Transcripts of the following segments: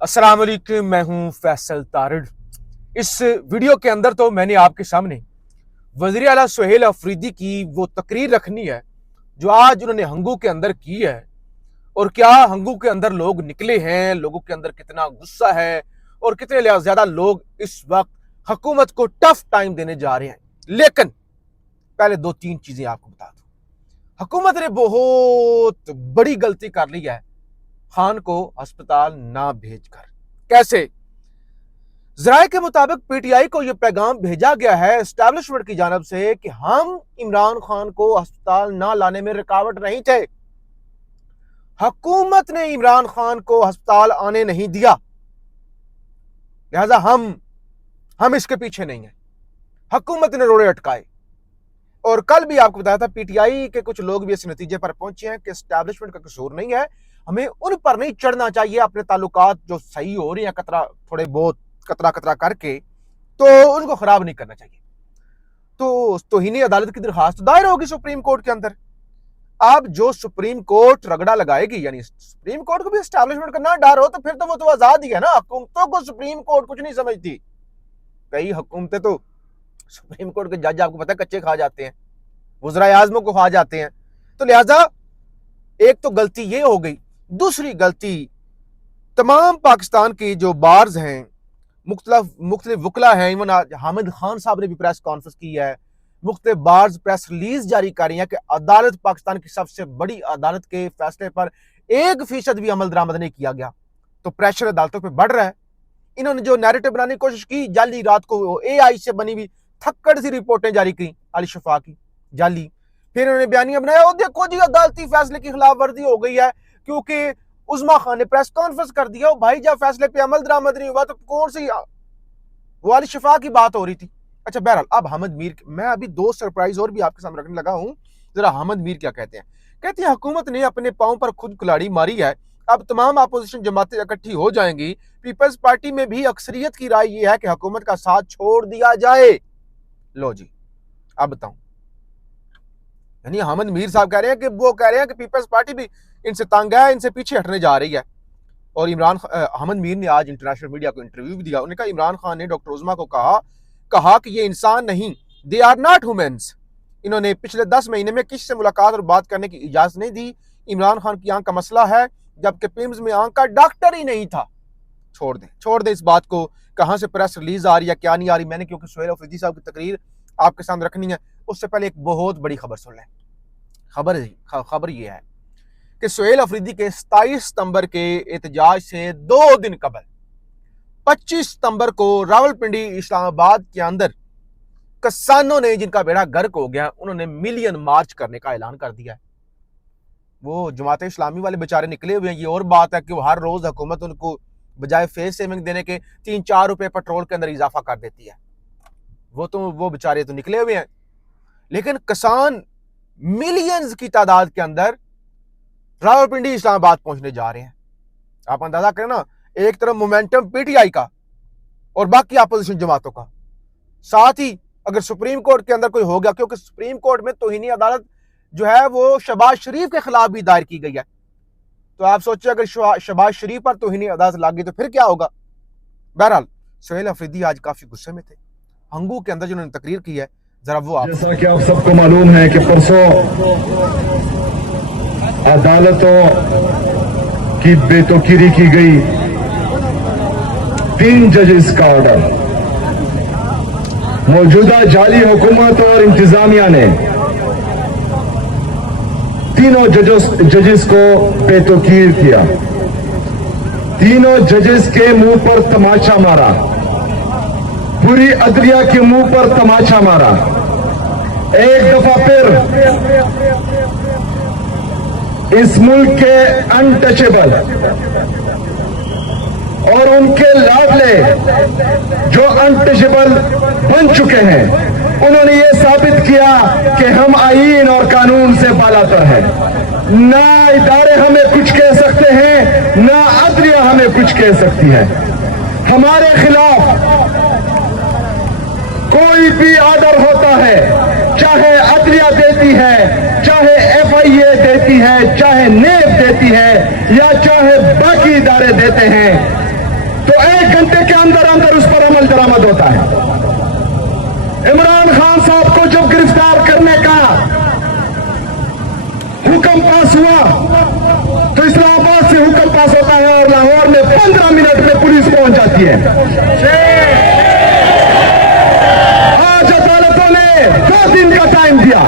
अस्सलाम वालेकुम, मैं हूं फैसल तारिड़। इस वीडियो के अंदर तो मैंने आपके सामने वज़ीर आला सुहेल अफरीदी की वो तकरीर रखनी है जो आज उन्होंने हंगू के अंदर की है, और क्या हंगू के अंदर लोग निकले हैं, लोगों के अंदर कितना गुस्सा है और कितने ज्यादा लोग इस वक्त हुकूमत को टफ टाइम देने जा रहे हैं। लेकिन पहले दो तीन चीजें आपको बता दूं। हुकूमत ने बहुत बड़ी गलती कर ली है खान को अस्पताल ना भेजकर। कैसे? जराये के मुताबिक पीटीआई को यह पैगाम भेजा गया है एस्टैब्लिशमेंट की जानब से कि हम इमरान खान को अस्पताल ना लाने में रुकावट नहीं थे। हुकूमत ने इमरान खान को अस्पताल आने नहीं दिया, लिहाजा हम इसके पीछे नहीं है। हुकूमत ने रोड़े अटकाए। और कल भी आपको बताया था पीटीआई के कुछ लोग भी इस नतीजे पर पहुंचे हैं कि एस्टैब्लिशमेंट का कसूर नहीं है, हमें उन पर नहीं चढ़ना चाहिए। अपने ताल्लुकात जो सही हो रही हैं थोड़े बहुत कतरा करके, तो उनको खराब नहीं करना चाहिए। तो तौहीन अदालत की दरखास्त दायर होगी सुप्रीम कोर्ट के अंदर। अब जो सुप्रीम कोर्ट रगड़ा लगाएगी, यानी सुप्रीम कोर्ट को भी एस्टैब्लिशमेंट का ना डर हो, तो फिर तो वो तो आजाद ही है ना। हुकूमतों को सुप्रीम कोर्ट कुछ नहीं समझती। कई हुकूमतें तो सुप्रीम कोर्ट के जज आपको पता है कच्चे खा जाते हैं, वज़राए आज़मों को खा जाते हैं। तो लिहाजा एक तो गलती ये हो गई। दूसरी गलती, तमाम पाकिस्तान की जो बार्स हैं, मुख्तलिफ वकला हैं, इवन हामिद खान साहब ने भी प्रेस कॉन्फ्रेंस की है, मुख्तलिफ बार्स प्रेस रिलीज जारी कर रही है कि अदालत, पाकिस्तान की सबसे बड़ी अदालत के फैसले पर 1% भी अमल दरामद नहीं किया गया। तो प्रेशर अदालतों पर बढ़ रहा है। इन्होंने जो नैरेटिव बनाने की कोशिश की, जाली रात को AI से बनी हुई थक्कड़ सी रिपोर्टें जारी की अली शफा की जाली। फिर उन्होंने बयानिया बनाया, और देखो जी अदालती फैसले की खिलाफ वर्जी हो गई है क्योंकि उस्मा खान ने प्रेस कॉन्फ्रेंस कर दिया। भाई जब फैसले पे अमल दरामद नहीं हुआ तो कौन सी वो अली शफा की बात हो रही थी। अच्छा बहरहाल, अब हामिद मीर, मैं अभी दो सरप्राइज और भी आपके सामने रखने लगा हूं। जरा हामिद मीर क्या कहते हैं। कहते हैं हुकूमत ने अपने पांव पर खुद कुल्हाड़ी मारी है, अब तमाम अपोजिशन जमातें इकट्ठी हो जाएंगी। पीपल्स पार्टी में भी अक्सरियत की राय यह है कि हुकूमत का साथ छोड़ दिया जाए। लो जी, अब बताऊं। यानी हामिद मीर साहब कह रहे हैं कि वो कह रहे हैं कि पीपल्स पार्टी भी इनसे तंग है, इनसे पीछे हटने जा रही है। और हामिद मीर ने आज इंटरनेशनल मीडिया को इंटरव्यू भी दिया। उन्होंने कहा इमरान खान ने डॉक्टर उज़मा को कहा कि ये इंसान नहीं, दे आर नॉट ह्यूमन्स। इन्होंने पिछले 10 महीने में किसी से मुलाकात और बात करने की इजाजत नहीं दी। इमरान खान की आंख का मसला है, जबकि पिम्स में आंख का डॉक्टर ही नहीं था। छोड़ दें इस बात को, कहां से प्रेस रिलीज आ रही है क्या नहीं आ रही। मैंने क्योंकि सुहेल अफरीदी साहब की तकरीर आपके सामने रखनी है, उससे पहले एक बहुत बड़ी खबर सुन लें। खबर यह है कि सुहेल अफरीदी के 27 सितंबर के एहतजाज से 2 दिन कबल 25 सितंबर को रावलपिंडी इस्लामाबाद के अंदर किसानों ने, जिनका बेड़ा गर्क हो गया, उन्होंने मिलियन मार्च करने का ऐलान कर दिया है। वो जमात इस्लामी वाले बेचारे निकले हुए हैं। ये और बात है कि वो हर रोज हुकूमत उनको बजाय फेस सेविंग देने के 3-4 रुपए पेट्रोल के अंदर इजाफा कर देती है। वो बेचारे तो निकले हुए हैं, लेकिन किसान मिलियंस की तादाद के अंदर रावलपिंडी इस्लामाबाद पहुंचने जा रहे हैं। आप अंदाजा करें ना, एक तरफ मोमेंटम पीटीआई का और बाकी अपोजिशन जमातों का, साथ ही अगर सुप्रीम कोर्ट के अंदर कोई हो गया, क्योंकि सुप्रीम कोर्ट में तौहीनी अदालत जो है वो शहबाज शरीफ के खिलाफ भी दायर की गई है। तो आप सोचिए अगर शहबाज शरीफ पर तौहीनी अदालत लग गई तो फिर क्या होगा। बहरहाल सुहेल अफरीदी आज काफी गुस्से में थे। हंगू के अंदर जिन्होंने तकरीर की है, जरा वो आप। जैसा कि आप सबको मालूम है कि परसों अदालतों की बेतौकीरी की गई, 3 जजेस का ऑर्डर, मौजूदा जाली हुकूमत और इंतजामिया ने तीनों जजेस को बेतौकीर किया। तीनों जजेस के मुंह पर तमाचा मारा, पूरी अदलिया के मुंह पर तमाचा मारा। एक दफा फिर इस मुल्क के अनटचेबल और उनके लाडले जो अनटचेबल बन चुके हैं, उन्होंने ये साबित किया कि हम आईन और कानून से बालातर हैं। ना इदारे हमें कुछ कह सकते हैं, ना अदलिया हमें कुछ कह सकती है। हमारे खिलाफ कोई भी आर्डर होता है, चाहे अदलिया देती है, चाहे FIA देती है, चाहे नेब देती है, या चाहे बाकी इदारे देते हैं, 15 मिनट में पुलिस पहुंच जाती है। आज अदालतों ने 2 दिन का टाइम दिया,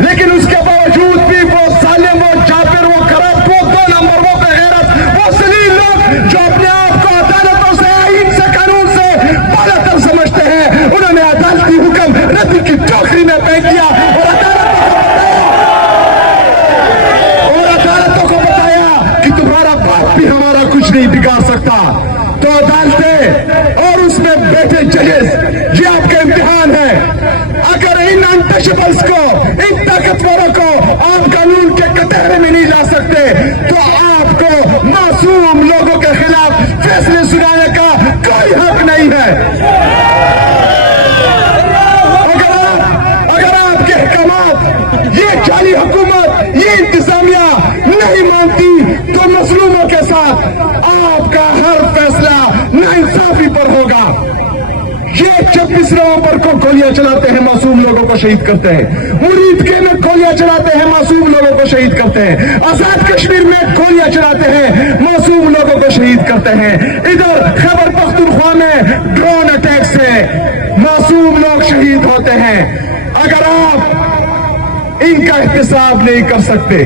लेकिन उसके बावजूद भी वो सालिम, वो जाबिर, वो करप्ट, वो 2 नंबर, वो बेगैरत, वो जलील लोग जो अपने आप को अदालतों से, आईन से, कानून से बालातर समझते हैं, उन्होंने अदालती हुक्म रद्दी की टोकरी में फेंक दिया और अदालतों को बताया कि तुम्हारा बाप भी हमारा कुछ नहीं बिगाड़ सकता। तो अदालतें और उसमें बैठे जजेस, ये आपके इम्तिहान है। अगर इन अनटचेबल्स को, इन ताकतवरों को आप कानून के कटहरे में नहीं ला सकते, तो आपको मासूम लोगों के खिलाफ फैसले सुनाने का कोई हक नहीं है। अगर आपके हुकूमत, ये जाली हुकूमत, ये इंतजामिया नहीं मानती, तो मजलूमों के साथ आपका हर फैसला नाइंसाफी पर होगा। ये 26 नवंबर को गोलियां चलाते हैं, मासूम लोगों को शहीद करते हैं। मुरीद के में गोलियां चलाते हैं, मासूम लोगों को शहीद करते हैं। आजाद कश्मीर में गोलियां चलाते हैं, मासूम लोगों को शहीद करते हैं। इधर खैबर पख्तूनख्वा में ड्रोन अटैक से मासूम लोग शहीद होते हैं। अगर आप इनका एहतसाब नहीं कर सकते,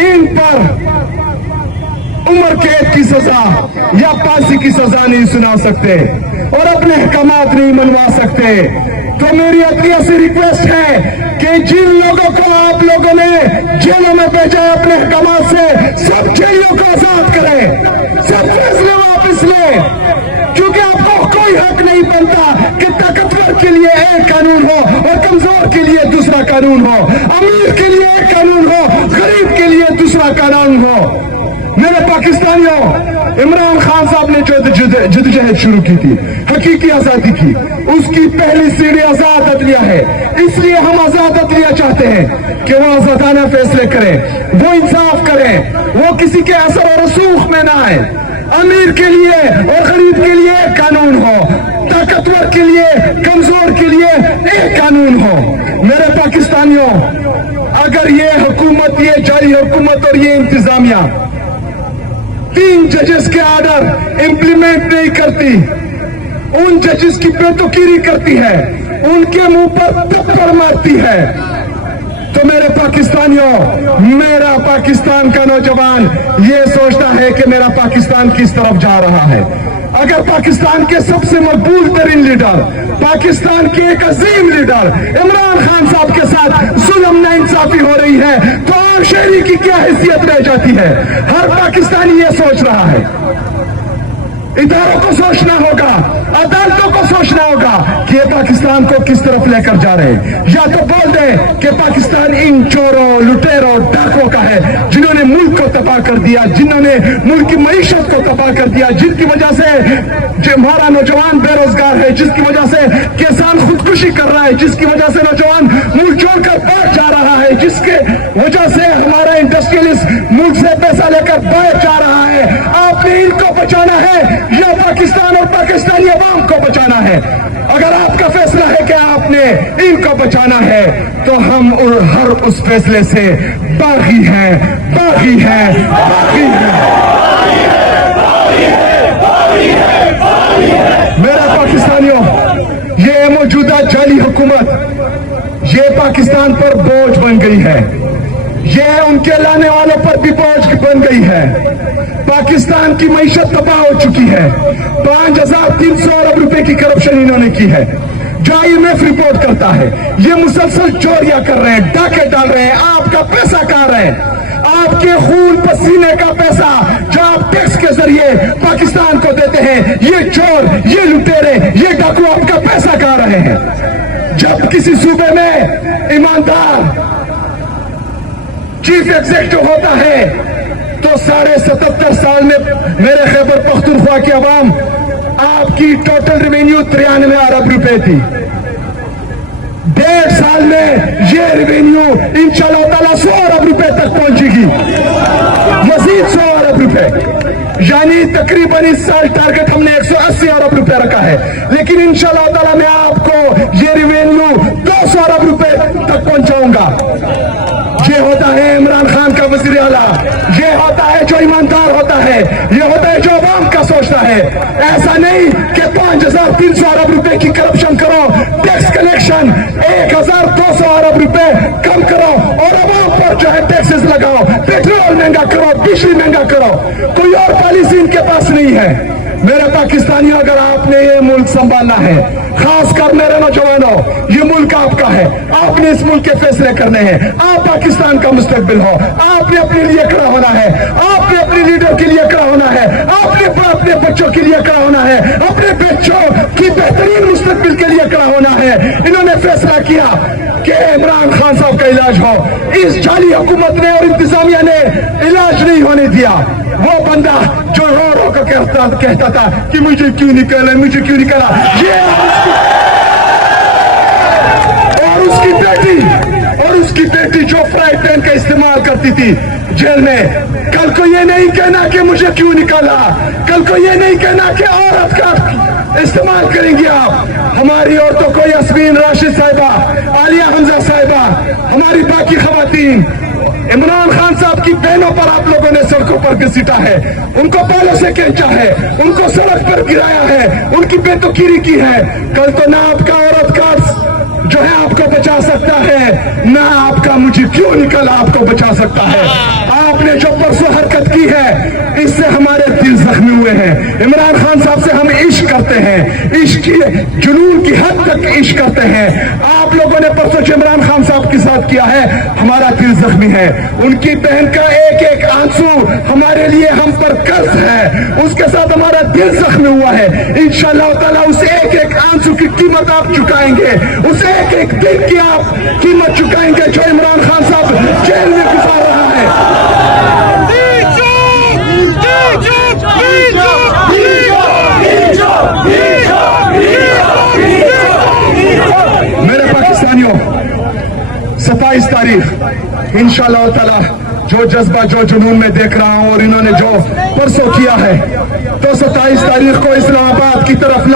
इन पर उम्र कैद की सजा या फांसी की सजा नहीं सुना सकते और अपने अहकामात नहीं मनवा सकते, तो मेरी अतिया से रिक्वेस्ट है कि जिन लोगों को आप लोगों ने जेलों में भेजा है अपने अहकामात से, सब जेलों को आजाद करें, सब फैसले वापस लें, क्योंकि आपको कोई हक नहीं बनता कि ताकतवर के लिए एक कानून हो और कमजोर के लिए दूसरा कानून हो, अमीर के लिए एक कानून हो, गरीब के लिए दूसरा कानून हो। मेरे पाकिस्तानियों, इमरान खान साहब ने जो जदोजहद शुरू की थी, हकीकी आजादी की, उसकी पहली सीढ़ी आजाद अदलिया है। इसलिए हम आजाद अदलिया चाहते हैं कि वो आजादाना फैसले करें, वो इंसाफ करें, वो किसी के असर और रसूख में ना आए। अमीर के लिए और गरीब के लिए एक कानून हो, ताकतवर के लिए, कमजोर के लिए एक कानून हो। मेरे पाकिस्तानियों, अगर ये हुकूमत, ये जाली हुकूमत और ये इंतजामिया 3 जजेस के आर्डर इंप्लीमेंट नहीं करती, उन जजेस की बेतुकीरी करती है, उनके मुंह पर थप्पड़ मारती है, तो मेरे पाकिस्तानियों, मेरा पाकिस्तान का नौजवान ये सोचता है कि मेरा पाकिस्तान किस तरफ जा रहा है। अगर पाकिस्तान के सबसे मकबूल तरीन लीडर, पाकिस्तान के एक अजीम लीडर इमरान खान साहब के साथ जुल्म नाइंसाफी हो रही है, तो आम शहरी की क्या हैसियत रह जाती है? हर पाकिस्तानी ये सोच रहा है। इदारों को सोचना होगा, अदालतों को सोचना होगा कि ये पाकिस्तान को किस तरफ लेकर जा रहे हैं। या तो बोल दें कि पाकिस्तान इन चोरों, लुटेरों, डाकुओं का है, जिन्होंने मुल्क को तबाह कर दिया, जिन्होंने मुल्क की मईशत को तबाह कर दिया, जिनकी वजह से हमारा नौजवान बेरोजगार है, जिसकी वजह से किसान खुदकुशी कर रहा है, जिसकी वजह से नौजवान मुल्क छोड़कर बाहर जा रहा है, जिसके वजह से हमारा इंडस्ट्रियलिस्ट मुल्क से पैसा लेकर बाहर जा रहा है। आपने इनको बचाना है या पाकिस्तान और पाकिस्तानी अवाम को बचाना है? अगर आपका फैसला है कि आपने इनको बचाना है, तो हम हर उस फैसले से बागी हैं, बागी हैं, बागी हैं। मेरे पाकिस्तानियों, ये मौजूदा जाली हुकूमत ये पाकिस्तान पर बोझ बन गई है, ये उनके लाने वालों पर भी बोझ बन गई है। पाकिस्तान की मईशत तबाह हो चुकी है। 5300 अरब रुपए की करप्शन इन्होंने की है, जो IMF रिपोर्ट करता है। ये मुसलसल चोरियां कर रहे हैं, डाके डाल रहे हैं, आपका पैसा खा रहे हैं, आपके खून पसीने का पैसा जो आप टैक्स के जरिए पाकिस्तान को देते हैं। ये चोर, ये लुटेरे, ये डाकू आपका पैसा खा रहे हैं। जब किसी सूबे में ईमानदार चीफ एग्जीक्यूटिव होता है, तो 77.5 साल में मेरे खैबर पख्तूनख्वा की आवाम, आपकी टोटल रेवेन्यू 93 अरब रुपए थी। 1.5 साल में ये रेवेन्यू इंशाअल्लाह ताला 100 अरब रुपए तक पहुंचेगी, मजीद 100 अरब रुपए, यानी तकरीबन इस साल टारगेट हमने 180 अरब रुपए रखा है। लेकिन इंशाअल्लाह ताला मैं आपको ये रेवेन्यू 200 अरब रुपए तक पहुंचाऊंगा। ये होता है इमरान खान का वजीर आला, ये होता है जो ईमानदार होता है, ये होता है जो रहा है। ऐसा नहीं कि 5,300 अरब रुपए की करप्शन करो, टैक्स कलेक्शन 1,200 अरब रुपए कम करो और आवाम पर जो है टैक्सेस लगाओ, पेट्रोल महंगा करो, बिजली महंगा करो। कोई और पॉलिसी इनके पास नहीं है। मेरे पाकिस्तानियों, अगर आपने ये मुल्क संभालना है, खासकर मेरे नौजवानों, ये मुल्क आपका है। आपने इस मुल्क के फैसले करने हैं। आप पाकिस्तान का मुस्तकबिल हो। आपने अपने लिए खड़ा होना है। आपने अपने लीडर के लिए खड़ा होना है। आपने अपने बच्चों के लिए खड़ा होना है। अपने बच्चों की बेहतरीन मुस्तकबिल के लिए खड़ा होना है। इन्होंने फैसला किया कि इमरान खान साहब का इलाज हो। इस जाली हुकूमत ने और इंतजामिया ने इलाज नहीं होने दिया। वो बंदा जो रो रो कर कहता था कि मुझे क्यों निकाला, मुझे क्यों निकाला, ये और उसकी बेटी जो फ्राई पैन का इस्तेमाल करती थी जेल में, कल को ये नहीं कहना कि मुझे क्यों निकाला, कल को ये नहीं कहना कि औरत का इस्तेमाल करेंगे आप। हमारी औरतों को यास्मीन राशिद साहिबा, आलिया हमजा साहिबा, हमारी बाकी खवातीन, इमरान खान साहब की बहनों पर आप लोगों ने सड़कों पर घसीटा है, उनको बालों से खींचा है, उनको सड़क पर गिराया है, उनकी बेतुकीरी की है। कल तो ना आपका औरत का जो है आपको बचा सकता है, ना आपका मुझे क्यों निकला आपको बचा सकता है। आपने जो परसों हरकत की है, इससे हमारे दिल जख्मी हुए हैं। इमरान खान साहब से हम इश्क करते हैं, इश्क की जुनून की हद तक इश्क करते हैं। आप लोगों ने परसों जो इमरान खान साहब के साथ किया है, हमारा दिल जख्मी है। उनकी बहन का एक एक आंसू हमारे लिए हम पर कर्ज है, उसके साथ हमारा दिल जख्मी हुआ है। इंशाअल्लाह ताला उस एक एक आंसू की कीमत आप चुकाएंगे, उस एक एक दिन की आप कीमत चुकाएंगे जो इमरान खान साहब जेल में गुजार रहा है। मेरे पाकिस्तानियों, 27 तारीख इंशाअल्लाह ताला जो जज्बा जो जुनून में देख रहा हूं और इन्होंने जो परसों किया है, तो 27 तारीख को इस्लामाबाद की तरफ